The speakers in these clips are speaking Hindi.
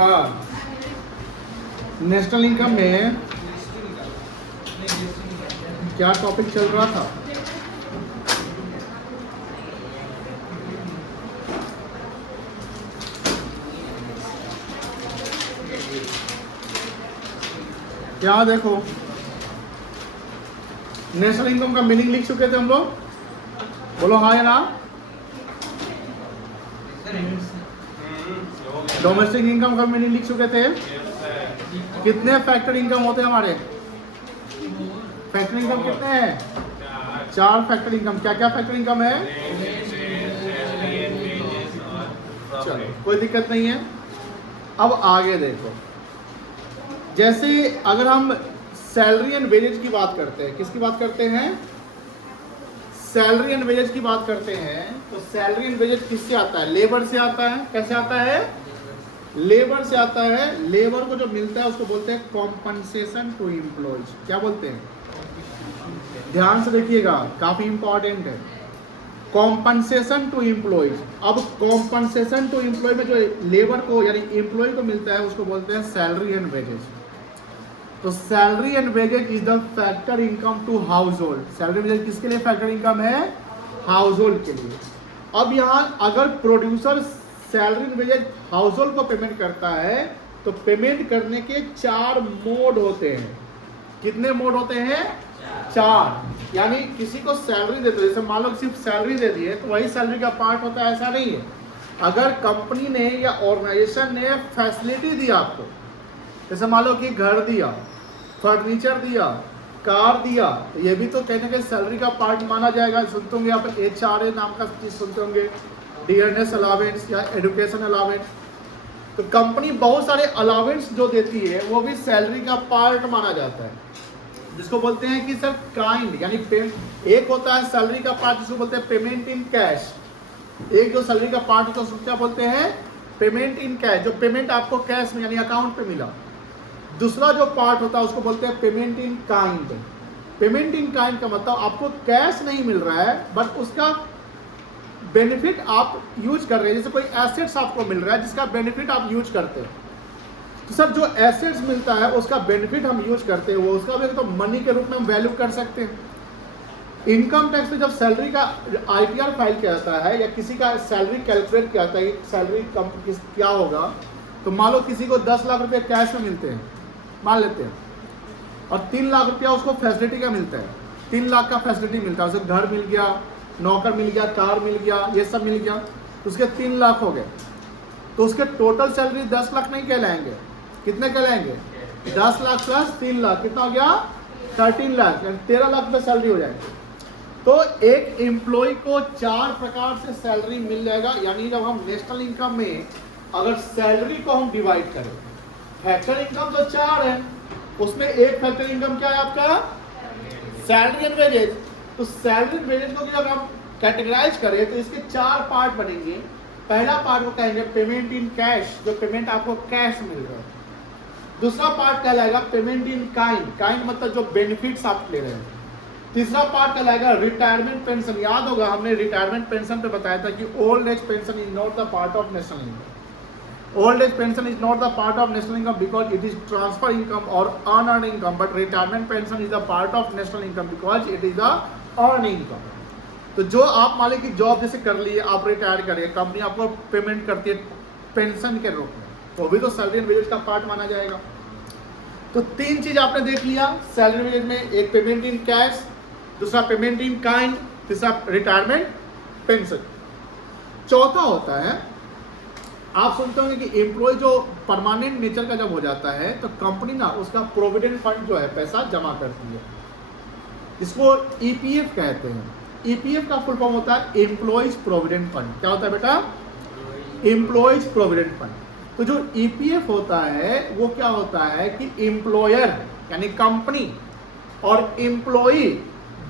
हाँ, नेशनल इनकम में क्या टॉपिक चल रहा था? क्या देखो, नेशनल इनकम का मीनिंग लिख चुके थे हम लोग, बोलो हाँ या ना? डोमेस्टिक इनकम का मीनिंग लिख चुके थे। कितने फैक्टर इनकम होते हैं हमारे? फैक्टर इनकम कितने हैं? 4 फैक्टर इनकम। क्या क्या फैक्टर इनकम है? चलो कोई दिक्कत नहीं है। अब आगे देखो, जैसे अगर हम सैलरी एंड वेजेज की बात करते हैं, किसकी बात करते हैं? सैलरी एंड वेजेज की बात करते हैं, तो सैलरी एंड वेजेज किससे आता है? लेबर से आता है। कैसे आता है? लेबर से आता है। लेबर को जो मिलता है उसको बोलते हैं कॉम्पनसेशन टू एम्प्लॉयज। क्या बोलते हैं? ध्यान से देखिएगा, काफी इंपॉर्टेंट है। Compensation to employees. अब कॉम्पनसेशन टू एम्प्लॉय में जो लेबर को यानी एम्प्लॉय को मिलता है उसको बोलते हैं सैलरी एंड वेजेज। तो salary and wages is the factor income to household. Salary wages किसके लिए फैक्टर इनकम है? हाउस होल्ड के लिए। अब यहाँ अगर producer salary and wages household को पेमेंट करता है तो पेमेंट करने के 4 मोड होते हैं। कितने मोड होते हैं? 4। यानी किसी को सैलरी देते, जैसे मान लो सिर्फ सैलरी दे दी है तो वही सैलरी का पार्ट होता है, ऐसा नहीं है। अगर कंपनी ने या ऑर्गेनाइजेशन ने फैसिलिटी दी आपको, जैसे मान लो कि घर दिया, फर्नीचर दिया, कार दिया, तो ये भी तो कहीं ना कहीं सैलरी का पार्ट माना जाएगा। सुनते होंगे आप HRA नाम का चीज सुनते होंगे, डियरनेस अलावेंस या एजुकेशन अलावेंस। तो कंपनी बहुत सारे अलावेंस जो देती है वो भी सैलरी का पार्ट माना जाता है, जिसको बोलते हैं कि सर काइंड, यानी एक होता है सैलरी का पार्ट जिसको बोलते हैं पेमेंट इन कैश। एक जो सैलरी का पार्ट होता है उसको क्या बोलते हैं? पेमेंट इन कैश, जो पेमेंट आपको कैश में यानी अकाउंट पे मिला। दूसरा जो पार्ट होता है उसको बोलते हैं payment in kind. Payment in kind का मतलब आपको कैश नहीं मिल रहा है बट उसका बेनिफिट आप यूज कर रहे हैं। जैसे कोई एसेट्स आपको मिल रहा है जिसका बेनिफिट आप यूज करते हैं, तो सर जो एसेट्स मिलता है उसका बेनिफिट हम यूज करते हैं, वो उसका भी तो मनी के रूप में हम वैल्यू कर सकते हैं। इनकम टैक्स में जब सैलरी का ITR फाइल किया जाता है या किसी का सैलरी कैलकुलेट किया जाता है, सैलरी कम क्या होगा, तो मान लो किसी को 10 लाख रुपए कैश में मिलते हैं मान लेते हैं, और 3 लाख रुपया उसको फैसिलिटी का मिलता है। 3 लाख का फैसिलिटी मिलता है, उसे घर मिल गया, नौकर मिल गया, कार मिल गया, ये सब मिल गया, तो उसके 3 लाख हो गए। तो उसके टोटल सैलरी 10 लाख नहीं कहलाएंगे, कितने कहलाएंगे? 10 लाख प्लस 3 लाख, कितना हो गया? 13 लाख, यानी 13 लाख रुपये सैलरी हो जाएगी। तो एक एम्प्लॉय को 4 प्रकार से सैलरी मिल जाएगा। यानी जब हम नेशनल इनकम में अगर सैलरी को हम डिवाइड करें, फैक्टर इनकम तो 4 है, उसमें एक फैक्टर इनकम क्या है आपका? Salary and wages. तो सैलरी एंड वेजेज को जब हम कैटेगराइज करें तो इसके 4 पार्ट बनेंगे। पहला पार्ट को कहेंगे पेमेंट इन कैश, जो पेमेंट आपको कैश मिल रहा है। दूसरा पार्ट कहलाएगा पेमेंट इन काइंड, काइंड मतलब जो बेनिफिट्स आप ले रहे हैं। तीसरा पार्ट कहलाएगा रिटायरमेंट पेंशन। याद होगा हमने रिटायरमेंट पेंशन पे बताया था कि old age pension is not the part of national income. Old age pension is not the part of national income because it is transfer income और unearn income, but retirement pension is the part of national income because it is the earn income. तो जो आप मान लीजिए जॉब जैसे कर लिए, आप रिटायर करिए, कंपनी आपको पेमेंट करती है पेंशन के रूप में, तो भी तो सैलरी एंड वेजेज का पार्ट माना जाएगा। तो 3 चीज आपने देख लिया सैलरी वेजेज में, एक पेमेंट इन कैश, दूसरा पेमेंट इन काइंड, तीसरा रिटायरमेंट पेंशन। चौथा होता है, आप सुनते होंगे कि एम्प्लॉय जो परमानेंट नेचर का जब हो जाता है तो कंपनी ना उसका प्रोविडेंट फंड जो है पैसा जमा करती है, इसको EPF कहते हैं। EPF का फुल फॉर्म होता है एम्प्लॉयज प्रोविडेंट फंड। क्या होता है बेटा? Employees provident fund. तो जो EPF होता है वो क्या होता है कि एम्प्लॉयर यानी कंपनी और एम्प्लॉई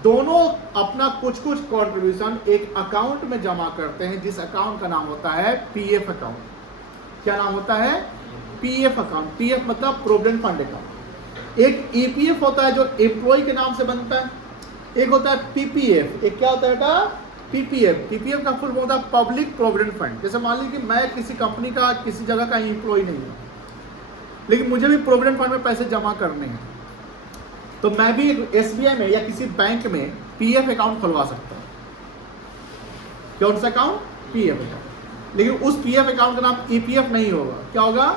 दोनों अपना कुछ कुछ कंट्रीब्यूशन एक अकाउंट में जमा करते हैं, जिस अकाउंट का नाम होता है PF अकाउंट। क्या नाम होता है? PF account. PF मतलब प्रोविडेंट फंड अकाउंट। एक EPF होता है जो एम्प्लॉय के नाम से बनता है, एक होता है PPF। एक क्या होता है बेटा? PPF। PPF का फुल फॉर्म होता है पब्लिक प्रोविडेंट फंड। जैसे मान लीजिए कि मैं किसी कंपनी का किसी जगह का एम्प्लॉय नहीं हूँ, लेकिन मुझे भी प्रोविडेंट फंड में पैसे जमा करने हैं, तो मैं भी SBI में या किसी बैंक में PF अकाउंट खुलवा सकता हूँ। कौन सा अकाउंट? PF account. लेकिन उस PF अकाउंट का नाम EPF नहीं होगा, क्या होगा?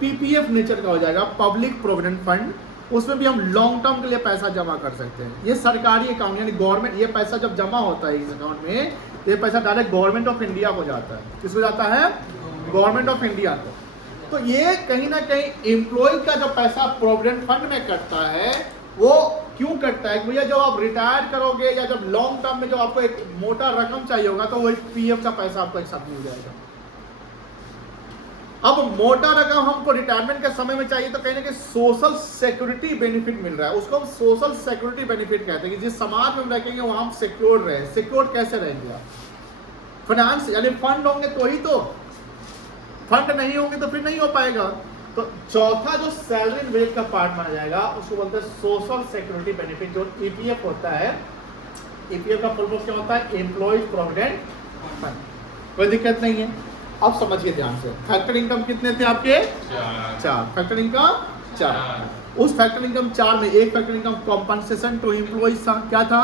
PPF नेचर का हो जाएगा, पब्लिक प्रोविडेंट फंड। उसमें भी हम लॉन्ग टर्म के लिए पैसा जमा कर सकते हैं। ये सरकारी अकाउंट यानी गवर्नमेंट, ये पैसा जब जमा होता है इस अकाउंट में, ये पैसा डायरेक्ट गवर्नमेंट ऑफ इंडिया को जाता है। किसको जाता है? गवर्नमेंट ऑफ इंडिया को। तो ये कहीं ना कहीं एम्प्लॉय का जो पैसा प्रोविडेंट फंड में कटता है, वो क्यों कटता है? भैया जब आप रिटायर करोगे या जब लॉन्ग टर्म में जब आपको एक मोटा रकम चाहिए होगा, तो वही PF का पैसा आपको एक साथ मिल जाएगा। अब मोटा रकम हमको रिटायरमेंट के समय में चाहिए, तो कहीं ना कहीं सोशल सिक्योरिटी बेनिफिट मिल रहा है, उसको हम सोशल सिक्योरिटी बेनिफिट कहते हैं कि जिस समाज में हम रखेंगे वहां हम सिक्योर रहे। सिक्योर कैसे रहेंगे आप? फाइनेंस यानी फंड होंगे तो ही तो, फंड नहीं होंगे तो फिर नहीं हो पाएगा। तो चौथा जो सैलरी वेज का पार्ट माना जाएगा, उसको बोलते हैं सोशल सिक्योरिटी बेनिफिट, जो EPF होता है। EPF का फुल फॉर्म क्या होता है? Employees provident fund. कोई दिक्कत नहीं है। अब समझिए ध्यान से, फैक्टर इनकम कितने थे आपके? 4। Factor income 4। उस फैक्टर इनकम 4 में एक factor income compensation to employees था। क्या था?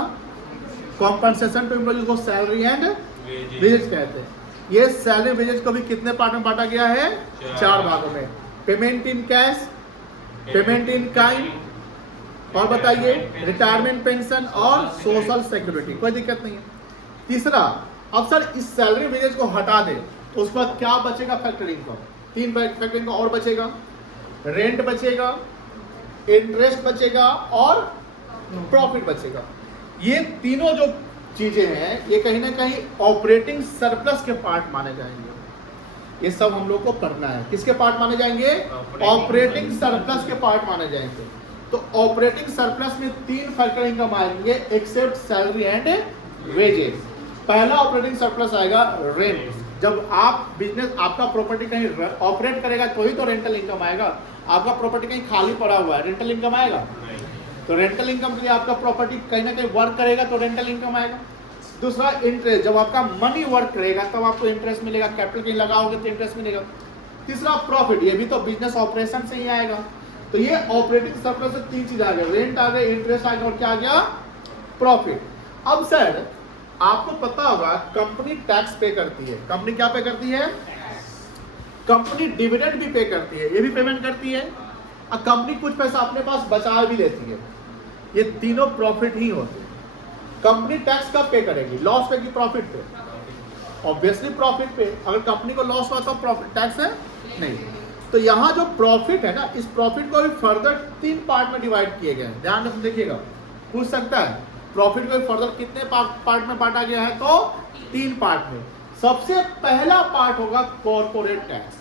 कॉम्पनसेशन टू एम्प्लॉयज को सैलरी एंड वेजेस कहते हैं। ये सैलरी वेजेस को भी कितने पार्ट में बांटा गया है? 4 भागों में। Payment in cash, payment in kind, और बताइए रिटायरमेंट पेंशन और सोशल सिक्योरिटी। कोई दिक्कत नहीं है। तीसरा, अब सर इस सैलरी वेजेस को हटा दे तो उसके बाद क्या बचेगा? Factor income. 3 फैक्टर इनकम और बचेगा, रेंट बचेगा, इंटरेस्ट बचेगा और प्रॉफिट बचेगा। ये तीनों जो चीजें हैं, ये कहीं ना कहीं ऑपरेटिंग सरप्लस के पार्ट माने जाएंगे। ये सब हम लोग को करना है। किसके पार्ट माने जाएंगे? ऑपरेटिंग सरप्लस के पार्ट माने जाएंगे। तो ऑपरेटिंग सरप्लस में 3 फैक्टर इनकम आएंगे एक्सेप्ट सैलरी एंड वेजेस। पहला ऑपरेटिंग सरप्लस आएगा रेंट। जब आप बिजनेस, आपका प्रॉपर्टी कहीं ऑपरेट करेगा तो ही तो रेंटल इनकम आएगा। आपका प्रॉपर्टी कहीं खाली पड़ा हुआ है, रेंटल इनकम आएगा? तो रेंटल इनकम के लिए आपका प्रॉपर्टी कहीं ना कहीं वर्क करेगा तो रेंटल इनकम आएगा। दूसरा इंटरेस्ट, जब आपका मनी वर्क करेगा तब आपको इंटरेस्ट मिलेगा, कैपिटल कहीं लगाओगे तो इंटरेस्ट मिलेगा। तीसरा प्रॉफिट, ये भी तो बिजनेस ऑपरेशन से ही आएगा। तो ये ऑपरेटिंग सरप्लस से 3 चीज आ गए, रेंट आ गए, इंटरेस्ट आ गया और क्या आ गया? प्रॉफिट। अब सर आपको पता होगा कंपनी टैक्स पे करती है। कंपनी क्या पे करती है? कंपनी डिविडेंड भी पे करती है, ये भी पेमेंट करती है, और कंपनी कुछ पैसा अपने पास बचा भी लेती है। ये तीनों प्रॉफिट ही होते हैं। कंपनी टैक्स कब पे करेगी? लॉस पे की प्रॉफिट पे? ऑब्वियसली प्रॉफिट पे। अगर कंपनी को लॉस हुआ तो प्रॉफिट टैक्स है नहीं। तो यहाँ जो प्रॉफिट है ना, इस प्रॉफिट को भी फर्दर 3 पार्ट में डिवाइड किए गए हैं। ध्यान से देखिएगा, पूछ सकता है प्रॉफिट को फर्दर कितने पार्ट में बांटा गया है? तो 3 पार्ट में। सबसे पहला पार्ट होगा कॉर्पोरेट टैक्स।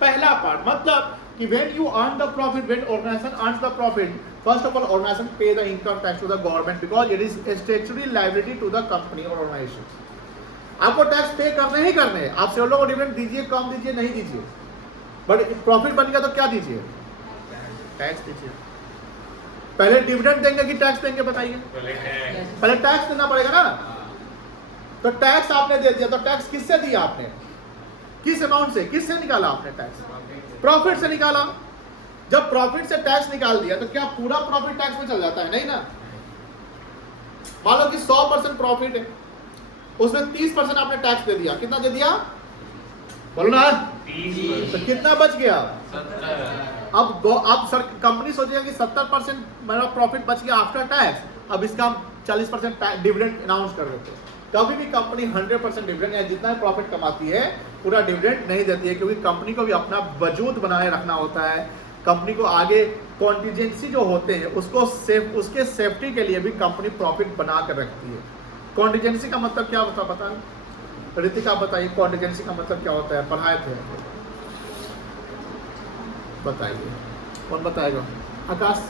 पहला पार्ट मतलब कि when you earn the profit, when organization earns the profit, first of all organization pay the income tax to the government because it is a statutory liability to the company or organization. आपको टैक्स पे करने ही करने हैं। आप शेयर को डिविडेंड दीजिए, कम दीजिए, नहीं दीजिए, बट प्रॉफिट बन गया तो क्या दीजिए? टैक्स दीजिए। पहले डिविडेंड देंगे कि टैक्स देंगे? बताइए। पहले टैक्स देना पड़ेगा ना। तो टैक्स आपने दे दिया, तो टैक्स किससे दिया आपने? किस अमाउंट से, किससे निकाला आपने टैक्स? प्रॉफिट से निकाला। जब प्रॉफिट से टैक्स निकाल दिया तो क्या पूरा प्रॉफिट टैक्स में चल जाता है? नहीं ना। मान लो कि 100% प्रॉफिट है, उसमें 30% आपने टैक्स दे दिया। कितना दे दिया? बोलो ना। 30। तो कितना बच गया? 70। अब सर कंपनी सोचेगा कि 70% मेरा प्रॉफिट बच गया आफ्टर टैक्स, अब इसका हम 40% डिविडेंड अनाउंस कर देते हैं। कभी भी कंपनी 100% डिविडेंड या जितना प्रॉफिट कमाती है पूरा डिविडेंड नहीं देती है, क्योंकि कंपनी को भी अपना वजूद बनाए रखना होता है। कंपनी को आगे कॉन्टीजेंसी जो होते हैं उसको उसके सेफ्टी के लिए भी कंपनी प्रॉफिट बना कर रखती है। कॉन्टीजेंसी का मतलब क्या होता है पता है? ऋतिका बताइए, कॉन्टीजेंसी का मतलब क्या होता है? पढ़ाए थे, बताइए। कौन बताएगा? आकाश।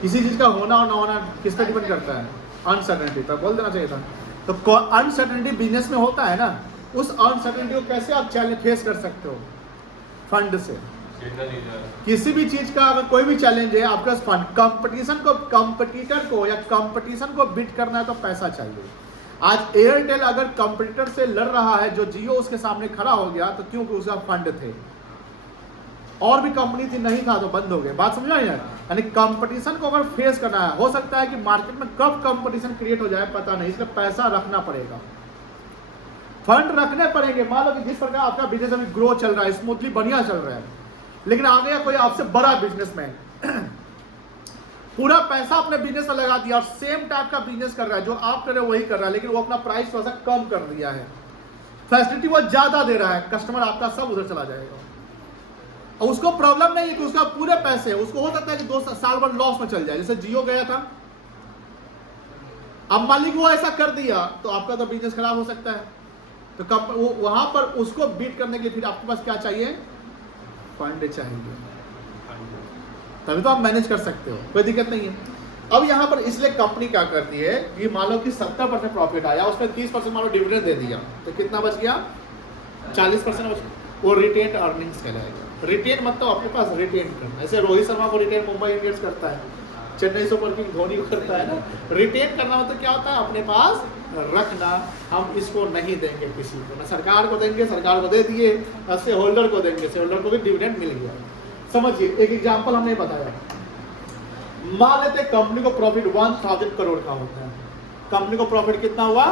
किसी चीज का होना और ना होना किस पर डिपेंड करता है? अनसर्टेनिटी पर बोल देना चाहिए था। तो अनसर्टेनिटी बिजनेस में होता है ना, उस अनसर्टेनिटी को कैसे आप चैलेंज फेस कर सकते हो? फंड से। किसी भी चीज का अगर कोई भी चैलेंज है आपके पास फंड, कंपटीशन को, कंपटीटर को या कंपटीशन को बीट करना है तो पैसा चाहिए। आज एयरटेल अगर कंपटीटर से लड़ रहा है, जो जियो उसके सामने खड़ा हो गया, तो क्योंकि उसका फंड थे, और भी कंपनी थी, नहीं था तो बंद हो गए। बात समझ आई है? यानी कंपटीशन को अगर फेस करना है, हो सकता है कि मार्केट में कब कंपटीशन क्रिएट हो जाए पता नहीं, इसलिए पैसा रखना पड़ेगा, फंड रखने पड़ेंगे। मान लो कि जिस प्रकार आपका बिजनेस अभी ग्रो चल रहा है, स्मूथली बढ़िया चल रहा है, लेकिन आ गया कोई आपसे बड़ा बिजनेसमैन, पूरा पैसा अपने बिजनेस में लगा दिया और सेम टाइप का बिजनेस कर रहा है, जो आप कर रहे हो वही कर रहा है, लेकिन वो अपना प्राइस थोड़ा सा कम कर दिया है, फैसिलिटी वो ज्यादा दे रहा है, कस्टमर आपका सब उधर चला जाएगा। और उसको प्रॉब्लम नहीं है कि उसका पूरे पैसे, उसको हो सकता है कि 2 साल भर लॉस में चल जाए, जैसे जियो गया था। अब मालिक वो ऐसा कर दिया तो आपका तो बिजनेस खराब हो सकता है। तो वहां पर उसको बीट करने के लिए फिर आपके पास क्या चाहिए? फंड चाहिए, तभी तो आप मैनेज कर सकते हो, कोई दिक्कत नहीं है। अब यहाँ पर इसलिए कंपनी क्या करती है कि मान लो कि 70% प्रॉफिट आया, उसमें 30% मान लो डिविडेंड दे दिया, तो कितना बच गया? 40% बच, वो रिटेन अर्निंग्स कहलाएगा। रिटेन मतलब अपने पास रिटेन करना, ऐसे रोहित शर्मा को रिटेन मुंबई इंडियंस करता है, चेन्नई सुपर किंग धोनी को करता है ना। रिटेन करना मतलब क्या होता है? अपने पास रखना, हम इसको नहीं देंगे किसी को, ना सरकार को देंगे, सरकार को दे दिए, शेयर होल्डर को देंगे, शेयर होल्डर को भी डिविडेंड मिल गया। समझिए, एक एग्जांपल हमने बताया, मान लेते कंपनी को प्रॉफिट 1000 करोड़ का होता है, कंपनी को प्रॉफिट कितना हुआ?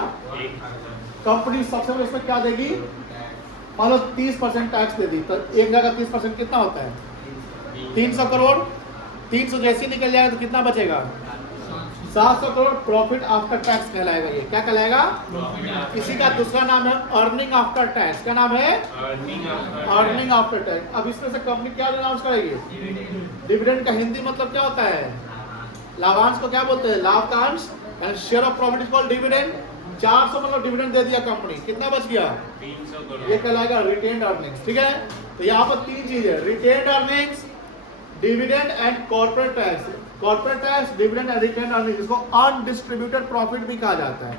कंपनी सबसे पहले इसमें क्या देगी? मान लो 30% टैक्स दे दी, तो 1 का 30% कितना होता है? 300 करोड़। 300 जैसे निकल जाएगा तो कितना बचेगा? 700 करोड़ प्रॉफिट आफ्टर टैक्स कहलाएगा। ये क्या कहलाएगा? इसी का दूसरा नाम है अर्निंग आफ्टर टैक्स। क्या नाम है? Earning after tax. अब इसमें से कंपनी क्या अनाउंस करेगी? डिविडेंड का हिंदी मतलब क्या होता है? लाभांश को क्या बोलते हैं? लाभांश। Share of profit is called dividend. 400 मतलब डिविडेंड दे दिया कंपनी, कितना बच गया? 300 करोड़। ये कहलाएगा रिटेन्ड अर्निंग्स। ठीक है, तो यहाँ पर 3 चीज है, retained earnings, dividend and corporate tax. Corporate tax, dividend and retained earnings, इसको अनडिस्ट्रीब्यूटेड प्रॉफिट भी कहा जाता है।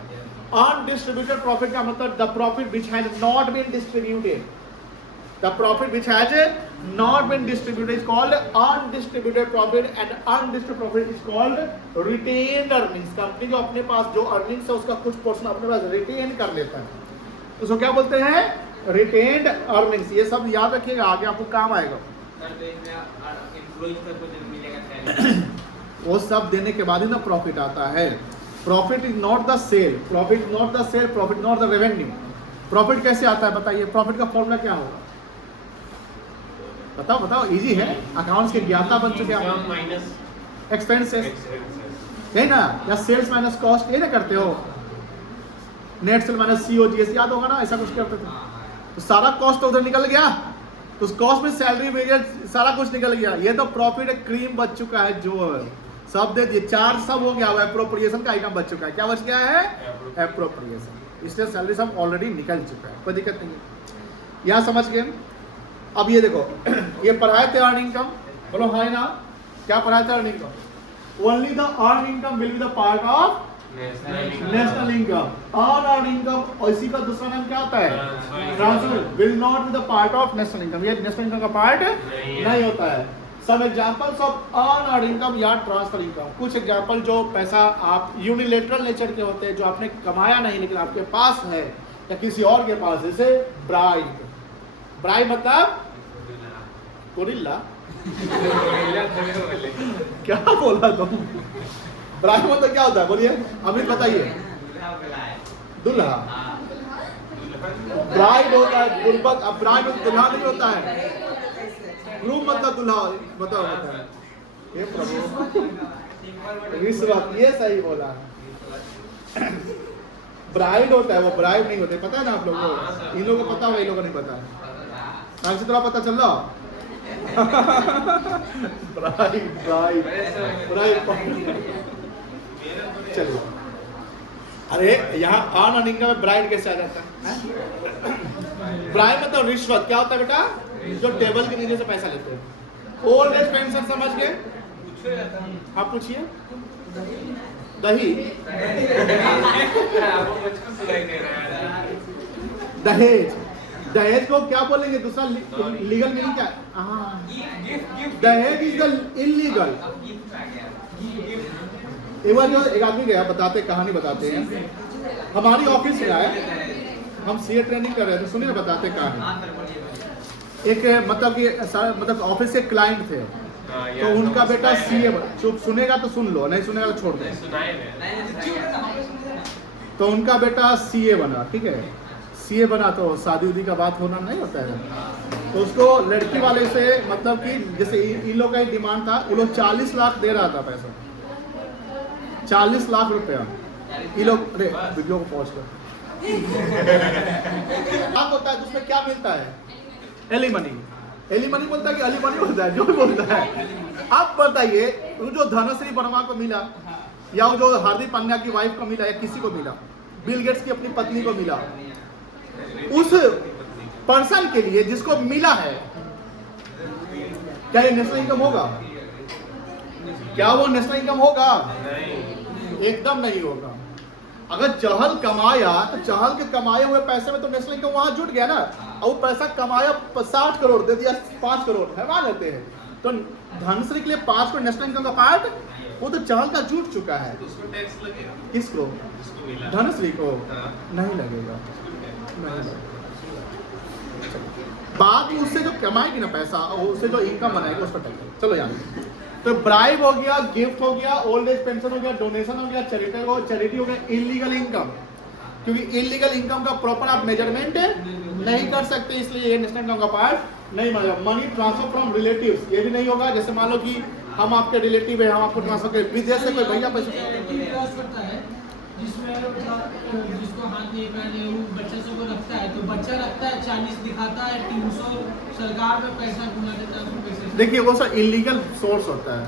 अनडिस्ट्रीब्यूटेड प्रॉफिट का मतलब the profit which has not been distributed, the profit which has not been distributed is called undistributed profit, and undistributed profit is called retained earnings। Company जो अपने पास जो अर्निंग्स है उसका कुछ पोर्शन अपने पास रिटेन कर लेता है, उसको क्या बोलते हैं? Retained earnings. ये सब याद रखिएगा, आगे आपको काम आएगा। वो सब देने के बाद ही ना प्रॉफिट आता है। Profit is not the sale, profit is not the sale, profit not the revenue. Profit कैसे आता है बताइए? प्रॉफिट का फॉर्मूला क्या होगा? बताओ बताओ, इजी है, अकाउंट्स के ज्ञाता बन चुके हैं। माइनस एक्सपेंसेस है ना, या सेल्स माइनस कॉस्ट, ये ना करते हो? नेट सेल माइनस COGS, याद होगा ना, ऐसा कुछ करते थे। तो सारा कॉस्ट तो उधर निकल गया, तो उस कॉस्ट में सैलरी वेजेस सारा कुछ निकल गया। ये तो प्रॉफिट क्रीम बच चुका है, जो सब दे दिए, चार्ज सब हो गया, एप्रोप्रिएशन का आइटम बच चुका है। क्या बच गया है? एप्रोप्रिएशन। इसलिए सैलरी सब ऑलरेडी निकल चुका है, कोई दिक्कत नहीं है। यहाँ समझ गए? अब ये देखो, ये पढ़ाए थे अर्न इनकम, बोलो हाँ ना, क्या पढ़ाए थे? Earn income. Only the earn income will be the part of national income. Earn income, और इसी का दूसरा नाम क्या होता है? Transfer. Will not be the part of national income, ये नेशनल इनकम का पार्ट नहीं होता है। Some examples of earn income या ट्रांसफर इनकम। कुछ एग्जांपल जो पैसा आप यूनिलेटरल नेचर के होते हैं, जो आपने कमाया नहीं लेकिन आपके पास है या किसी और के पास, जैसे ब्राइब। ब्राइब मतलब गोरिल्ला क्या बोला तुम? ब्राइब मतलब क्या होता है? बोलिए, अमित बताइए। दुल्हा। ब्राइड होता है गुलबत, अब ब्राइड दुल्हा नहीं होता है। ग्रूम मतलब दुल्हा, बताओ बताओ। ये प्रभु, रिश्वत, ये सही बोला। ब्राइड होता है, वो ब्राइड नहीं होते, पता है ना आप लोगों को? इन लोगों को पता होगा, इन लोगों को नहीं पता। अच्छी तरह पता चल रहा। चलिए, अरे यहाँ अर्न इनकम में ब्राइड कैसे आ जाता है? ब्राइड मतलब रिश्वत। क्या होता है बेटा? जो टेबल के नीचे से पैसा लेते हैं। ओल्ड एज पेंशन समझ गए? आप पूछिए। दही, दहेज। दहेज को क्या बोलेंगे? दूसरा लीगल मीनिंग क्या? दहेज इज द इलीगल। एक बार जो एक आदमी गया, बताते कहानी बताते हैं, हमारी ऑफिस में आए, हम सीए ट्रेनिंग कर रहे थे, सुनिए बताते कहानी। एक मतलब कि मतलब ऑफिस के क्लाइंट थे, तो उनका बेटा सीए, चुप सुनेगा तो सुन लो, नहीं सुनेगा तो छोड़ दो। तो उनका बेटा सीए बना, ठीक है, सीए बना तो शादी उदी का बात होना नहीं होता है। तो उसको लड़की वाले से मतलब कि जैसे इन लोग का ही डिमांड था, ये लोग 40 लाख दे रहा था पैसा, 40 लाख रुपया। ये लोग वीडियो को पॉज कर क्या होता है, उसमें क्या मिलता है? एलिमनी। एलिमनी बोलता है कि अलीमनी बोलता है, जो बोलता है। अब बताइए, जो धनश्री वर्मा को मिला, या वो जो हार्दिक पांड्या की वाइफ को मिला, या किसी को मिला, बिल गेट्स की अपनी पत्नी को मिला, उस पर्सन के लिए जिसको मिला है, क्या ये नेशनल इनकम होगा? क्या वो नेशनल इनकम होगा? एकदम नहीं होगा। अगर चहल कमाया तो चहल के कमाए हुए पैसे में तो नेशनल इनकम वहां जुट गया ना, और वो पैसा कमाया 60 करोड़ दे दिया 5 करोड़, हैरान रहते हैं। तो धनश्री के लिए 5 करोड़ नेशनल इनकम का पार्ट, वो तो चहल का जुट चुका है। किसको? धनश्री को नहीं लगेगा, नहीं लगेगा। बाद में उससे जो कमाएगी ना पैसा, उससे जो इनकम बनाएगी उस पर टैक्स। चलो यार, तो ब्राइब हो गया, गिफ्ट हो गया, ओल्ड एज पेंशन हो गया, डोनेशन हो गया, चैरिटी हो गया, इलीगल इनकम। क्योंकि इलीगल इनकम का प्रॉपर आप मेजरमेंट नहीं कर सकते, इसलिए ये नेशनल इनकम का पार्ट नहीं मानेगा। मनी ट्रांसफर फ्रॉम रिलेटिव्स, ये भी नहीं होगा। जैसे मान लो कि हम आपके रिलेटिव है, हम आपको ट्रांसफर करें विदेश से, कोई भैया पैसे जिसको हाथ नहीं पहने वो बच्चा सबको रखता है, तो बच्चा रखता है, 40 दिखाता है, 300 सरकार में पैसा घुमा देता है। देखिए वो सब इलीगल सोर्स होता है,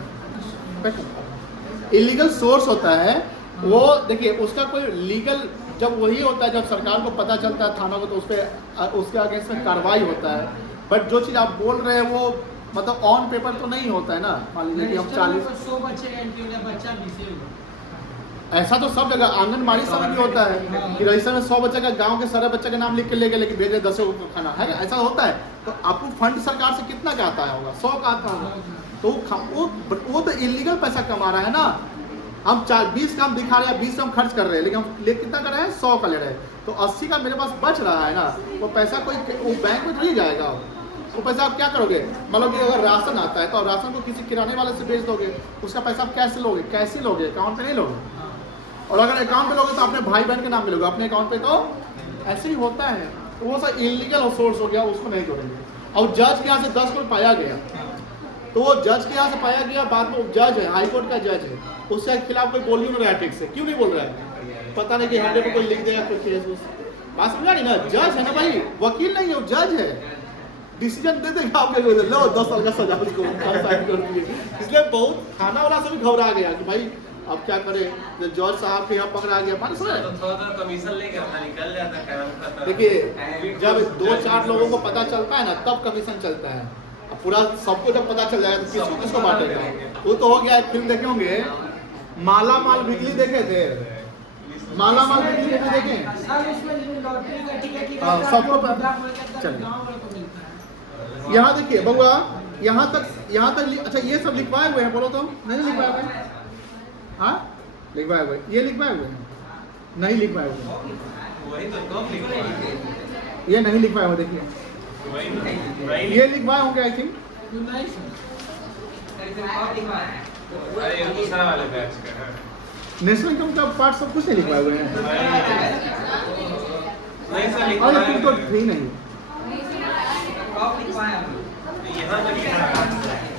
इलीगल सोर्स होता है वो। देखिए उसका कोई लीगल जब वही होता है, जब सरकार को पता चलता है, थाना को, तो उस पर उसके अगेंस्ट में कार्रवाई होता है। बट जो चीज़ आप बोल रहे हैं वो मतलब ऑन पेपर तो नहीं होता है ना। मान लीजिए कि हम 40 100 बच्चे बच्चा भी ऐसा तो सब जगह आंगनबाड़ी सब भी होता है कि रजिस्टर में 100 बच्चे का, गांव के सारे बच्चे के नाम लिख के ले गए, लेकिन भेजे 10 को खाना है, ऐसा होता है। तो आपको फंड सरकार से कितना का आता होगा? 100 का आता होगा। तो वो तो इलीगल पैसा कमा रहा है ना। हम 20 का हम दिखा रहे हैं, 20 का हम खर्च कर रहे हैं, लेकिन हम ले कितना कर रहे हैं? 100 का ले रहे हैं। तो 80 का मेरे पास बच रहा है ना, वो पैसा कोई वो बैंक में थोड़ी जाएगा। वो पैसा आप क्या करोगे? मतलब कि अगर राशन आता है तो राशन को किसी किराने वाले से बेच दोगे, उसका पैसा आप कैसे लोगे? कैसे लोगे? अकाउंट पे नहीं लोगे। और अगर अकाउंट पे लोगे तो अपने भाई बहन के नाम पे लोगे, अपने अकाउंट पे तो ऐसे ही होता है। तो वो सब इलीगल सोर्स हो गया, उसको नहीं करेंगे। और जज के यहाँ से 10 करोड़ पाया गया, तो वो जज के यहाँ से पाया गया, बाद में जज है, हाई कोर्ट का जज है, उसके खिलाफ कोई बोल नहीं रहा है ठीक से। क्यों नहीं बोल रहा है? पता नहीं कि हंड्रेड पे कोई लिख देगा कोई केस। बात समझा नहीं ना? जज है ना भाई, वकील नहीं है, जज है, डिसीजन दे देगा आपके लो 10 साल का सजा उसको साइन कर दिए। इसलिए बहुत थाना वाला से भी घबरा गया कि भाई अब क्या करे, जज साहब के यहाँ पकड़ा गया। मान थोड़ा कमीशन लेके अपना निकल जाता है। देखिए जब 2-4 लोगों को पता चलता है ना, तब कमीशन चलता है। अब पूरा सबको जब पता चल जाएगा तो किसको किसको बांटेगा? वो तो हो गया। फिल्म देखे होंगे माला माल बिजली, देखे थे? माला माल बिजली देखे? सबको चलिए यहाँ देखिए बउआ, यहाँ तक अच्छा ये सब लिखवाए हुए हैं, बोलो तो नहीं लिखवाए हुए हैं? हाँ लिखवाए हुए, ये लिखवाए हुए हैं? नहीं लिखवाए हुए, ये नहीं लिखवाए हुए। देखिए ये लिखवाए होंगे आई थिंक। नेशनल इनकम का पार्ट सब कुछ नहीं लिखवाए हुए हैं। अरे तुम तो थी नहीं।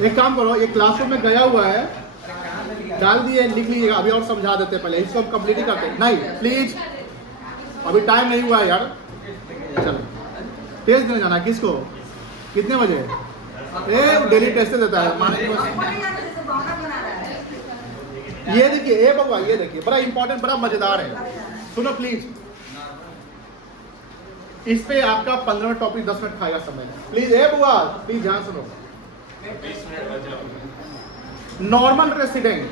एक काम करो, एक क्लासरूम में गया हुआ है, डाल दिए, लिख लीजिएगा। अभी और समझा देते पहले, इसको कंप्लीट ही करते। नहीं प्लीज, अभी टाइम नहीं हुआ है यार। चलो टेस्ट देने जाना है। किसको? कितने बजे? डेली टेस्ट देता है। ये देखिए बाबा, ये देखिए बड़ा इंपॉर्टेंट, बड़ा मजेदार है, सुनो प्लीज। इस पे आपका 15 टॉपिक 10 मिनट खाएगा समय। प्लीज बुआ प्लीज ध्यान सुनो। नॉर्मल रेसिडेंट,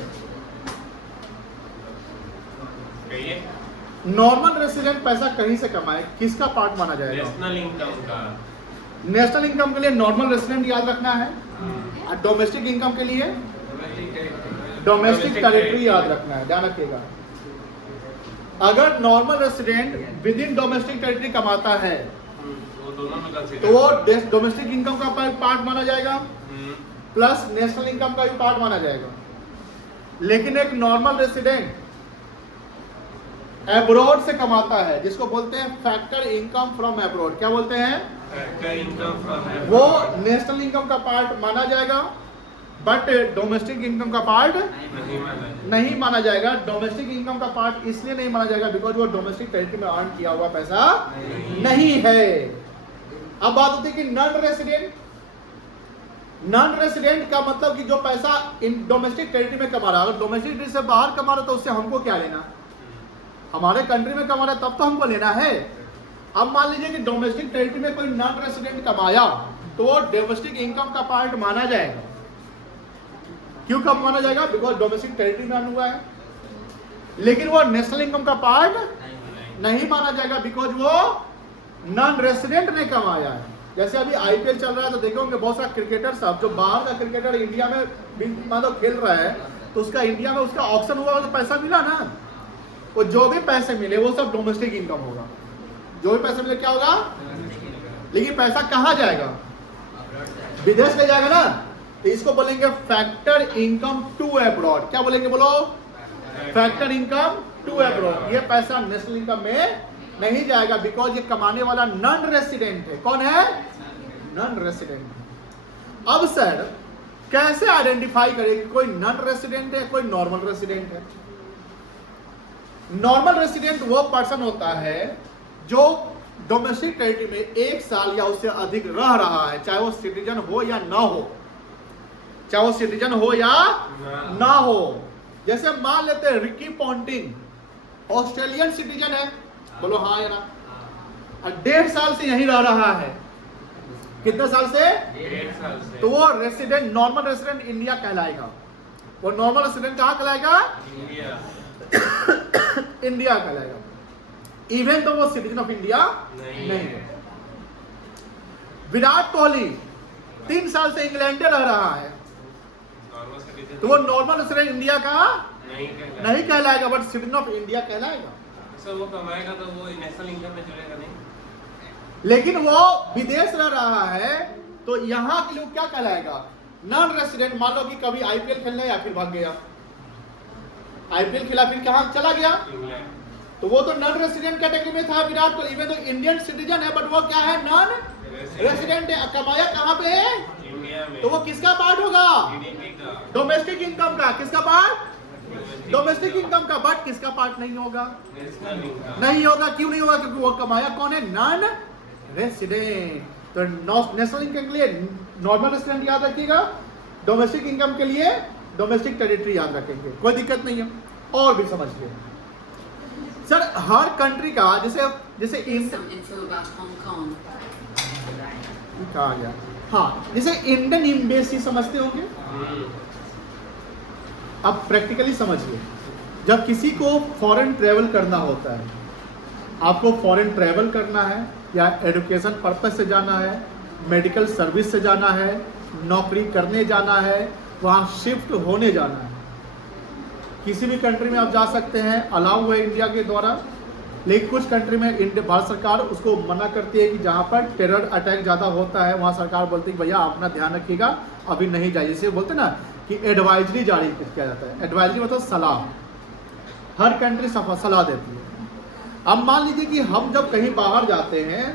नॉर्मल रेसिडेंट पैसा कहीं से कमाए, किसका पार्ट माना जाएगा? नेशनल इनकम का। नेशनल इनकम के लिए नॉर्मल रेसिडेंट याद रखना है, और डोमेस्टिक इनकम के लिए डोमेस्टिक टेरिटरी याद रखना है, ध्यान रखिएगा। अगर normal resident with in domestic territory कमाता है वो दोनों में कंसीडर तो वो डोमेस्टिक इनकम का पार्ट माना जाएगा प्लस नेशनल इनकम का भी पार्ट माना जाएगा। लेकिन एक नॉर्मल रेसिडेंट एब्रॉड से कमाता है जिसको बोलते हैं फैक्टर इनकम फ्रॉम एब्रॉड, क्या बोलते हैं, इनकम फ्रॉम वो नेशनल इनकम का पार्ट माना जाएगा बट डोमेस्टिक इनकम का पार्ट नहीं माना जाएगा। डोमेस्टिक इनकम का पार्ट इसलिए नहीं माना जाएगा बिकॉज वो डोमेस्टिक टेरिटरी में अर्न किया हुआ पैसा नहीं है। अब बात होती है कि नॉन रेसिडेंट, नॉन रेसिडेंट का मतलब कि जो पैसा इन डोमेस्टिक टेरिटरी में कमा रहा है, अगर डोमेस्टिक टेरिटरी से बाहर कमा रहा है तो उससे हमको क्या लेना, हमारे कंट्री में कमा रहा है तब तो हमको लेना है। अब मान लीजिए कि डोमेस्टिक टेरिटरी में कोई नॉन रेसिडेंट कमाया तो वो डोमेस्टिक इनकम का पार्ट माना जाएगा। क्यों कब माना जाएगा, बिकॉज डोमेस्टिक टेरिटरी में अर्न हुआ है। लेकिन वो नेशनल इनकम का पार्ट नहीं माना जाएगा बिकॉज वो नॉन रेसिडेंट ने कमाया है। जैसे अभी आईपीएल चल रहा है तो देखे होंगे बहुत सारा क्रिकेटर साहब जो बाहर का क्रिकेटर इंडिया में मान खेल रहा है तो उसका इंडिया में उसका ऑक्शन हुआ तो पैसा मिला ना, वो जो भी पैसे मिले वो सब डोमेस्टिक इनकम होगा। जो भी पैसे मिले क्या होगा, लेकिन पैसा कहाँ जाएगा, विदेश ले जाएगा ना, तो इसको बोलेंगे फैक्टर इनकम टू अब्रॉड। क्या बोलेंगे, बोलो, फैक्टर इनकम टू अब्रॉड। ये पैसा नेशनल इनकम में नहीं जाएगा बिकॉज ये कमाने वाला नॉन रेसिडेंट है। कौन है, नॉन रेसिडेंट। अब सर कैसे आइडेंटिफाई करें कोई नॉन रेसिडेंट है कोई नॉर्मल रेसिडेंट है। नॉर्मल रेसिडेंट वो पर्सन होता है जो डोमेस्टिक टेरिटरी में 1 साल या उससे अधिक रह रहा है, चाहे वो सिटीजन हो या ना हो, चाहे वो सिटीजन हो या ना हो। जैसे मान लेते हैं रिकी पॉन्टिंग ऑस्ट्रेलियन सिटीजन है, बोलो हाँ या ना, 1.5 साल से यहीं रह रहा है। कितने साल से, 1.5 साल से। तो वो रेसिडेंट, नॉर्मल रेसिडेंट इंडिया कहलाएगा। वो नॉर्मल रेसिडेंट कहाँ कहलाएगा, इंडिया इंडिया कहलाएगा, इवन तो वो सिटीजन ऑफ इंडिया नहीं है। विराट कोहली 3 साल से इंग्लैंड में रह रहा है नॉर्मल सिटीजन तो वो नॉर्मल रेसिडेंट इंडिया का नहीं नहीं कहलाएगा बट सिटीजन ऑफ इंडिया कहलाएगा। सर वो कमाएगा तो वो नेशनल इनकम में जुड़ेगा नहीं। लेकिन वो विदेश रह रहा है तो यहाँ के लोग क्या कहलाएगा, नॉन रेसिडेंट। मान लो कि कभी आईपीएल खेलने या फिर भाग गया, आईपीएल खेला फिर कहाँ चला गया, इंग्लैंड तो वो तो नॉन रेसिडेंट कैटेगरी में था विराट कोहली। इवन तो इंडियन सिटीजन है बट वो क्या है, नॉन रेसिडेंट है। कमाया कहाँ पे है, इंडिया में, तो वो किसका पार्ट होगा, जीडीपी का, डोमेस्टिक इनकम का। किसका पार्ट, डोमेस्टिक इनकम का। बट किसका पार्ट नहीं होगा, नेशनल इनकम नहीं होगा। क्यों नहीं होगा, क्योंकि वो कमाया कौन है, नॉन रेसिडेंट। तो नेशनल इनकम के लिए नॉर्मल रेसिडेंट याद रखिएगा, डोमेस्टिक इनकम के लिए डोमेस्टिक टेरिटरी याद रखेंगे, कोई दिक्कत नहीं है। और भी समझिए सर, हर कंट्री का जैसे जैसे Some info about Hong Kong. कहा गया, हाँ, जैसे इंडियन एम्बेसी समझते होंगे। अब प्रैक्टिकली समझिए, जब किसी को फॉरेन ट्रेवल करना होता है, आपको फॉरेन ट्रेवल करना है या एजुकेशन पर्पस से जाना है, मेडिकल सर्विस से जाना है, नौकरी करने जाना है, वहाँ शिफ्ट होने जाना है, किसी भी कंट्री में आप जा सकते हैं, अलाउ हुए इंडिया के द्वारा। लेकिन कुछ कंट्री में भारत सरकार उसको मना करती है कि जहाँ पर टेरर अटैक ज़्यादा होता है वहाँ सरकार बोलती है कि भैया अपना ध्यान रखिएगा, अभी नहीं जाइए। इसे बोलते हैं ना कि एडवाइजरी जारी किया जाता है। एडवाइजरी मतलब सलाह, हर कंट्री सलाह देती है। अब मान लीजिए कि हम जब कहीं बाहर जाते हैं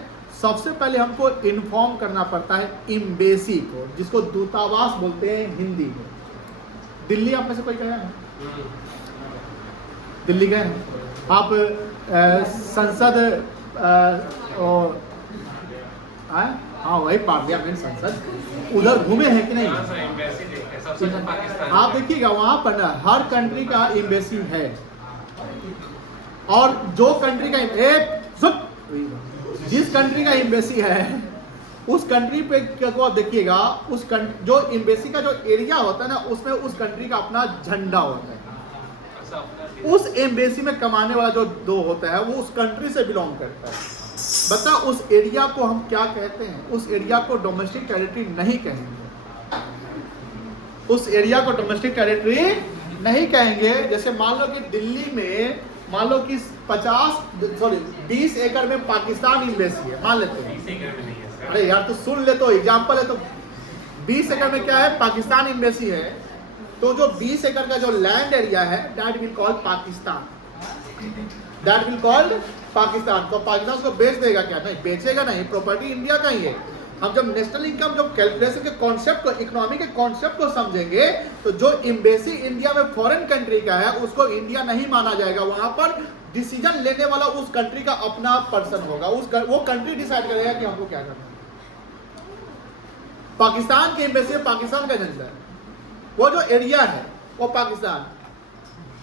सबसे पहले हमको इन्फॉर्म करना पड़ता है एम्बेसी को, जिसको दूतावास बोलते हैं हिंदी में। दिल्ली आप में से कोई गया है, दिल्ली गए हैं आप, संसद, हाँ वही पार्लियामेंट संसद, उधर घूमे हैं कि नहीं। हाँ सर, एम्बेसी देखते हैं, सबसे अच्छा पाकिस्तान। आप देखिएगा वहाँ पर ना हर कंट्री का एम्बेसी है, और जो कंट्री का जिस कंट्री का एम्बेसी है उस कंट्री पे को आप देखिएगा, उस जो एम्बेसी का जो एरिया होता है ना उसमें उस कंट्री का अपना झंडा होता है। उस एम्बेसी में कमाने वाला जो दो होता है वो उस कंट्री से बिलोंग करता है। बता उस एरिया को हम क्या कहते हैं, उस एरिया को डोमेस्टिक टेरिटरी नहीं कहेंगे, उस एरिया को डोमेस्टिक टेरिटरी नहीं कहेंगे। जैसे मान लो कि दिल्ली में मान लो कि 20 एकड़ में पाकिस्तान एम्बेसी है, मान लेते हैं। 20 एकड़ में नहीं है सर। अरे यार तो सुन ले, तो एग्जाम्पल है। तो 20 एकड़ में क्या है, पाकिस्तान एम्बेसी है। तो जो 20 एकड़ का जो लैंड एरिया है that will called Pakistan, that will called Pakistan. तो पाकिस्तान उसको बेच देगा क्या? नहीं बेचेगा, नहीं, प्रॉपर्टी इंडिया का ही है। हम जब नेशनल इनकम जब कैलकुलेशन के कॉन्सेप्ट को, इकोनॉमी के कॉन्सेप्ट को समझेंगे तो जो एम्बेसी इंडिया में फॉरेन कंट्री का है उसको इंडिया नहीं माना जाएगा। वहां पर डिसीजन लेने वाला उस कंट्री का अपना पर्सन होगा, वो कंट्री डिसाइड करेगा कि हमको क्या करना है। पाकिस्तान के एम्बेसी पाकिस्तान का झंडा है, वो जो एरिया है वो पाकिस्तान।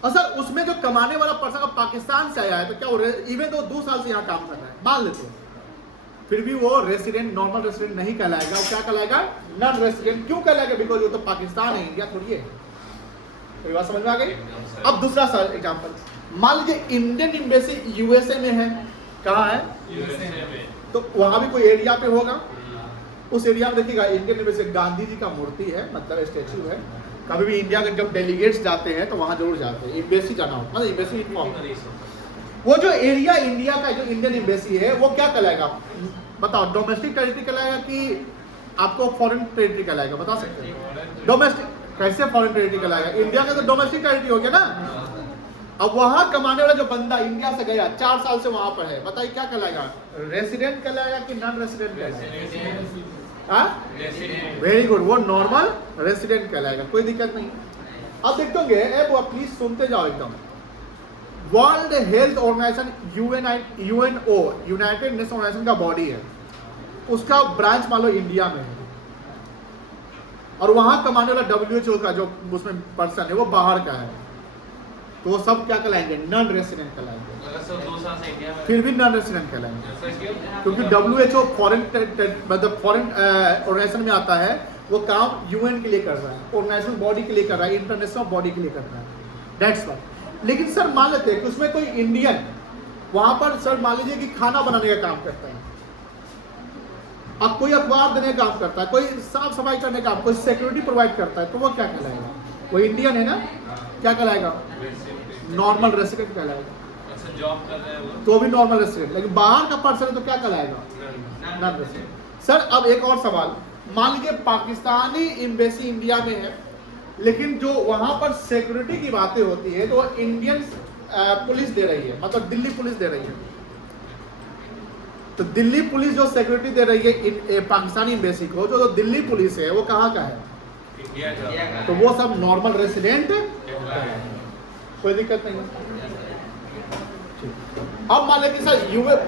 असल उसमें जो कमाने वाला पर्सन पाकिस्तान से आया है तो क्या वो इवन तो 2 साल से यहाँ काम कर रहा है मान लेते हैं, फिर भी वो रेसिडेंट, नॉर्मल रेसिडेंट नहीं कहलाएगा। वो क्या कहलाएगा? Non resident. क्यों कहलाएगा? बिकॉज वो तो पाकिस्तान है, इंडिया थोड़ी है। तो बात समझ में आ गई। अब दूसरा सर एग्जांपल, मान लीजिए इंडियन एम्बेसी यूएसए में है। कहाँ है? यूएसए में। तो वहां भी कोई एरिया पे होगा। उस एरिया में देखिएगा इंडियन एम्बेसी गांधी जी का मूर्ति है, मतलब स्टेच्यू है। कभी भी इंडिया के जब डेलीगेट्स जाते हैं तो वहां जरूर जाते हैं। एम्बेसी जाना हो, मतलब एम्बेसी इन्फॉर्म। वो जो एरिया इंडिया का जो इंडियन एम्बेसी है वो क्या कहलाएगा? बताओ, डोमेस्टिक टेरिटरी कहलाएगा कि आपको फॉरेन टेरिटरी कहलाएगा? बता सकते हैं? डोमेस्टिक। कैसे फॉरेन टेरिटरी कहलाएगा? इंडिया का तो डोमेस्टिक टेरिटरी हो गया ना। अब वहां कमाने वाला जो बंदा इंडिया से गया 4 साल से वहां पर है, बताइए क्या कहलाएगा? रेसिडेंट कहलाएगा कि नॉन रेसिडेंट कहलाएगा? वेरी गुड, वो नॉर्मल रेसिडेंट कहलाएगा, कोई दिक्कत नहीं। अब देखते होंगे, वो प्लीज सुनते जाओ एकदम। World Health Organization UNO, United Nation Organization का बॉडी है, उसका ब्रांच मान लो इंडिया में है, और वहां कमाने वाला WHO का जो उसमें पर्सन है वो बाहर का है, तो वो सब क्या कहलाएंगे? नॉन रेसिडेंट कहलाएंगे। फिर भी नॉन रेसिडेंट कहलाएंगे, क्योंकि WHO फॉरेन मतलब फॉरेन ऑर्गेनाइजेशन में आता है। वो काम UN के लिए कर रहा है, ऑर्गेनाइजेशन बॉडी के लिए कर रहा है, इंटरनेशनल बॉडी के लिए कर रहा है, दैट्स व्हाई। लेकिन सर मान लेते हैं कि उसमें कोई इंडियन वहां पर सर मान लीजिए कि खाना बनाने का काम करता है, अब कोई अखबार देने का काम करता है, कोई साफ सफाई करने का काम, कोई सिक्योरिटी प्रोवाइड करता है, तो वो क्या कहलाएगा? वो इंडियन है ना, क्या कहलाएगा? नॉर्मल रेसिडेंट कहलाएगा। जॉब कर रहे हैं वो तो भी नॉर्मल रेसिडेंट। लेकिन बाहर का पर्सन है तो क्या कहलाएगा? Non resident. सर अब एक और सवाल, मान लीजिए पाकिस्तानी एम्बेसी इंडिया में है, लेकिन जो वहां पर सिक्योरिटी की बातें होती है तो वो इंडियन पुलिस दे रही है, मतलब दिल्ली पुलिस दे रही है। तो दिल्ली पुलिस जो सिक्योरिटी दे रही है पाकिस्तानी एम्बेसी को, जो दिल्ली पुलिस है वो कहाँ का है? इंडिया का। तो वो सब नॉर्मल रेसिडेंट, कोई दिक्कत नहीं। अब मान लेते सर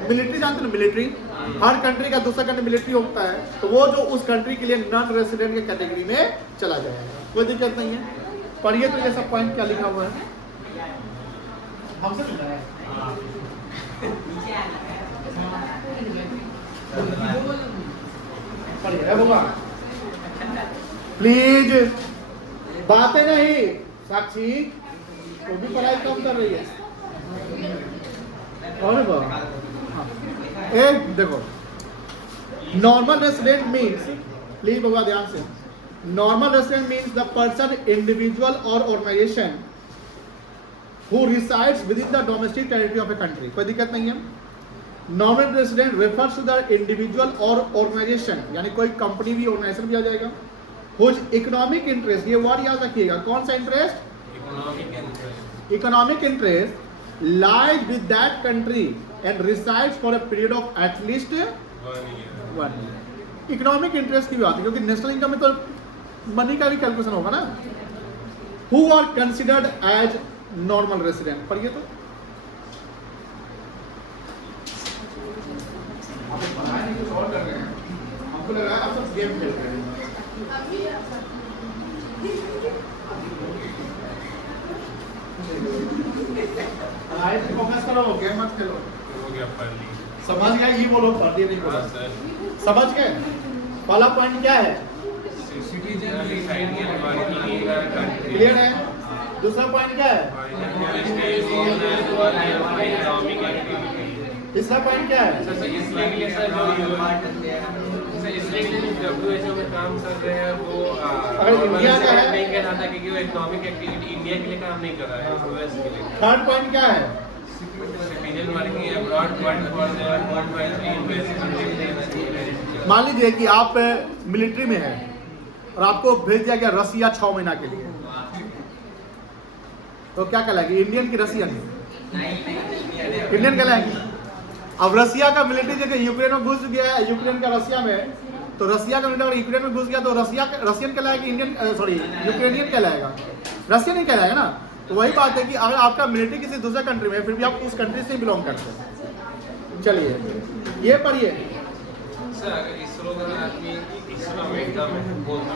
मिलिट्री जानते हैं, मिलिट्री हर कंट्री का दूसरा कंट्री मिलिट्री होता है, तो वो जो उस कंट्री के लिए नॉन रेसिडेंट के कैटेगरी में चला जाएगा, कोई दिक्कत नहीं है। पढ़िए तो ये सब पॉइंट क्या लिखा हुआ है हमसे मिल रहा है। पढ़िए भगवान प्लीज, बातें नहीं। साक्षी वो भी पढ़ाई कम कर रही है। और देखो, नॉर्मल रेसिडेंट मीन्स, प्लीज बाबा ध्यान से, normal resident means the person, individual और organisation who resides within the domestic territory of a country, कोई दिक्कत नहीं है। Normal resident refers to the individual और ऑर्गेनाइजेशन, यानी कोई कंपनी भी ऑर्गेनाइजेशन भी आ जाएगा, हुज इकोनॉमिक इंटरेस्ट, ये वर्ड याद रखिएगा, कौन सा interest? Economic interest lies with that country and resides for a period of at least 1 year. Economic interest की बात है, क्योंकि नेशनल इनकम में तो मनी का भी कैलकुलेशन होगा ना। Who are considered as normal resident? पढ़िए तो। कुछ और कर रहे हैं, हमको लगा आप सब गेम खेल रहे हैं। फोकस करो, गेम मत खेलो। हो गया पढ़ ली। समझ गए? ये बोलो, पढ़ दिए नहीं बोला। समझ गए? पहला पॉइंट क्या है? क्लियर है? दूसरा पॉइंट क्या है? तीसरा पॉइंट क्या है? सर इसलिए के लिए सर जो सर इसलिए के लिए WHO में काम कर रहे हैं वो अगर इंडिया का है नहीं कहलाता क्योंकि वो इकोनॉमिक एक्टिविटी इंडिया के लिए काम नहीं कर रहा है, यूएस के लिए। थर्ड पॉइंट क्या है? Citizen working abroad but for their world wide investment. मान लीजिए कि आप मिलिट्री में हैं और आपको भेज दिया गया रसिया 6 महीना के लिए, तो क्या कहलाएगी? इंडियन की रसियन? इंडियन कहलाएगी। अब रसिया का मिलिट्री जगह यूक्रेन में घुस गया है, यूक्रेन का रसिया में, तो रसिया का मिलिट्री अगर यूक्रेन में घुस गया तो रसियन कहलाएगा, इंडियन सॉरी यूक्रेनियन कहलाएगा, रसियन नहीं कहलाएगा ना। तो वही बात है कि अगर आपका मिलिट्री किसी दूसरे कंट्री में है फिर भी आप उस कंट्री से बिलोंग करते हैं। चलिए ये पढ़िए। सर अगर इसरो का आदमी इसरो अमेरिका में बोलता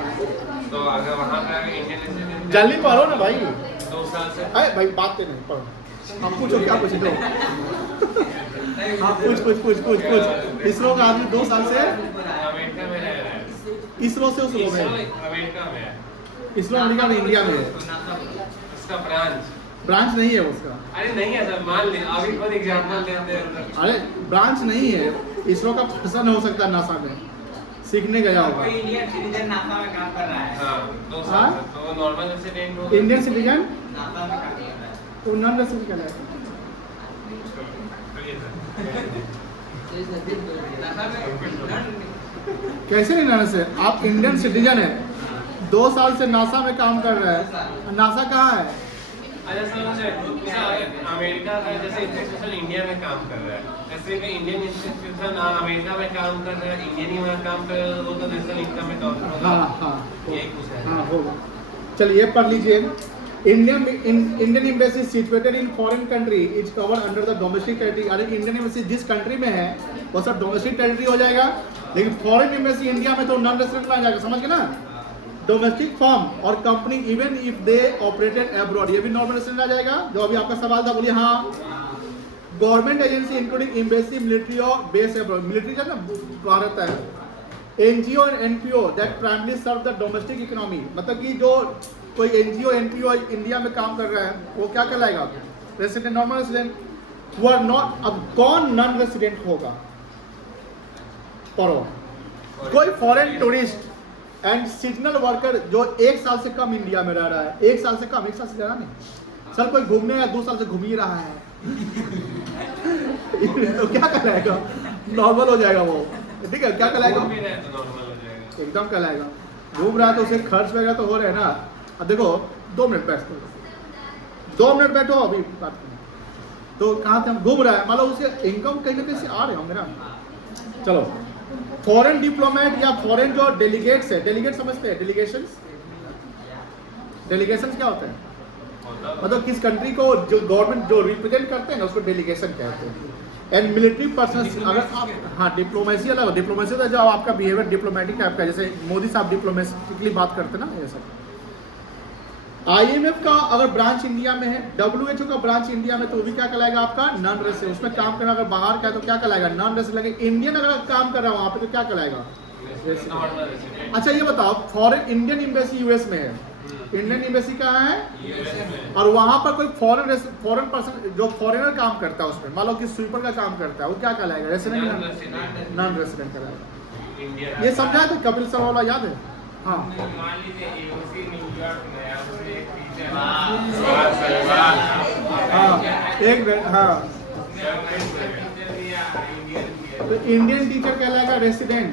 तो अगर वहाँ का इंडियन जल्दी पढ़ो ना भाई। 2 साल से अरे भाई बात नहीं पढ़ो, हम पूछो क्या पूछे दो। हाँ पूछ। इसरो का आदमी 2 साल से अमेरिका में रह रहा है। इसरो से उसरो में, अमेरिका में है। इसरो अमेरिका में, इंडिया में है। उसका ब्रांच नहीं है उसका। अरे नहीं है सर, मान ले अभी खुद एग्जांपल लेते हैं। अरे ब्रांच नहीं है, इसरो का पर्सन हो सकता है नासा में, सीखने गया होगा। कोई इंडियन सिटीजन नासा में काम कर रहा है। हाँ 2 साल से, तो वो नॉर्मल रेसिडेंट हो। इंडियन सिटीजन नासा में काम कर रहा है। तो नॉन रेसिडेंट कहलाएगा। कैसे नहीं नाना से? आप इंडियन सिटीजन है, 2 साल से नासा में काम कर रहा है। नासा कहाँ है? अच्छा सर अमेरिका का जैसे इंस्टीट्यूशन इंडिया में काम कर रहा है, जैसे कि इंडियन इंस्टीट्यूशन अमेरिका में काम कर रहा है, इंडियन ही वहाँ काम कर रहा है, वो तो नेशनल इनकम में काउंट होगा। हाँ यही कुछ है। हाँ होगा। चलिए ये पढ़ लीजिए। Indian embassy situated in foreign country is covered under the domestic territory. अरे इंडियन एम्बेसी जिस कंट्री में है वो सब डोमेस्टिक टेरिटरी हो जाएगा, लेकिन फॉरेन एम्बेसी इंडिया में तो नॉन रेसिडेंट आ जाएगा, समझ गए ना? डोमेस्टिक फर्म और company even if they operated abroad, ये भी नॉन रेसिडेंट आ जाएगा। जो अभी आपका सवाल था, बोलिए हाँ। Government agency including embassy, military और बेस अब्रॉड, मिलिट्री जो है ना भारत है, NGO and NPO that primary serve the domestic economy, मतलब कि जो कोई एनजीओ एनपीओ इंडिया में काम कर रहा है वो क्या कहलाएगा? Resident, normal resident. वो आर नॉट। अब कौन नॉन रेसिडेंट होगा? पढ़ो। कोई foreign tourist and seasonal worker जो 1 साल से कम इंडिया में रह रहा है। 1 साल से कम, 1 साल से ज़्यादा नहीं। सर कोई घूमने या 2 साल से घूम ही रहा है तो क्या कहलाएगा? नॉर्मल हो जाएगा वो, ठीक है? क्या कहलाएगा? घूम भी रहे तो नॉर्मल हो जाएगा। एकदम कहलाएगा। घूम रहा है तो उसे खर्च वगैरह तो हो रहे हैं ना। अब देखो 2 मिनट बैठो, 2 मिनट बैठो, अभी बात करें। तो कहाँ थे हम? घूम रहा है, मान लो उसे इनकम कहीं ना कहीं से आ रहे होंगे ना। चलो, फॉरेन डिप्लोमेट या फॉरेन जो डेलीगेट्स है, डेलीगेट समझते हैं? डेलीगेशंस, डेलीगेशंस क्या होता है? मतलब किस कंट्री को जो गवर्नमेंट जो रिप्रेजेंट करते हैं ना उसको डेलीगेशन कहते हैं। एंड मिलिट्री पर्सन, अगर आप, हाँ डिप्लोमेसी अलग, डिप्लोमेसी होता है जो आपका बिहेवियर डिप्लोमेटिक टाइप का, जैसे मोदी साहब डिप्लोमेटिकली बात करते हैं ना, ये सब। IMF का अगर ब्रांच इंडिया में है, WHO का ब्रांच इंडिया में, तो वो भी क्या कहलाएगा आपका? Non resident. उसमें काम करना अगर बाहर का है तो क्या कहलाएगा? Non resident. इंडियन अगर काम कर रहा है वहाँ पे तो क्या कहलाएगा? अच्छा ये बताओ, फॉरेन इंडियन एम्बेसी यूएस में है, इंडियन एम्बेसी कहाँ है? और वहाँ पर कोई फॉरेन पर्सन जो फॉरेनर काम करता है उसमें, मान लो कि स्वीपर का काम करता है, वो क्या कहलाएगा? रेसिडेंट, नॉन रेसिडेंट कहलाएगा। ये समझा था कपिल सर वाला, याद है? हाँ मान लीजिए AOC न्यूयॉर्क में है, उसमें एक टीचर हाँ एक मिनट, हाँ तो इंडियन टीचर कहलाएगा रेसिडेंट।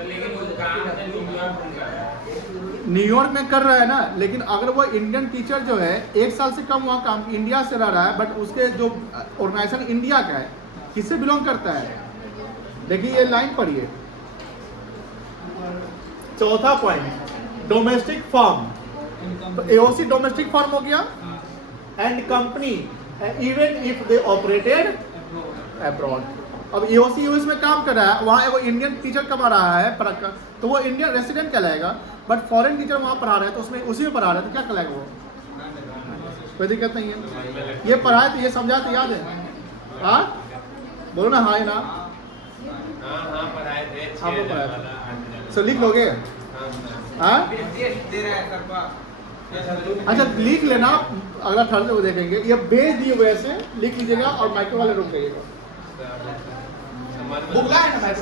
लेकिन वो काम न्यूयॉर्क में कर रहा है। न्यूयॉर्क में कर रहा है ना, लेकिन अगर वो इंडियन टीचर जो है 1 साल से कम वहाँ काम इंडिया से रह रहा है, बट उसके जो ऑर्गेनाइजेशन इंडिया का है, किससे बिलोंग करता है? देखिए ये लाइन पढ़िए, चौथा पॉइंट, डोमेस्टिक फर्म। तो AOC डोमेस्टिक फर्म हो गया, and company even if they operated abroad. अब AOC यूएस में काम कर रहा है, वहाँ एगो इंडियन टीचर कमा रहा है तो वो इंडियन रेसिडेंट कहलाएगा, बट फॉरेन टीचर वहाँ पढ़ा रहे हैं तो उसमें उसी में पढ़ा रहे हैं तो क्या कहलाएगा? वो कोई दिक्कत नहीं है। ये पढ़ाए तो ये समझा तो याद है? हाँ बोलो ना, हाँ या ना? हाँ पढ़ाए थे, आपको पढ़ाए थे, सो लिख लोगे? हाँ अच्छा लिख लेना, अगला थर्सडे को देखेंगे। ये भेज दिए वैसे लिख लीजिएगा और माइक्रो वाले रुक जाइएगा। हमारे बुक लाए ना मैं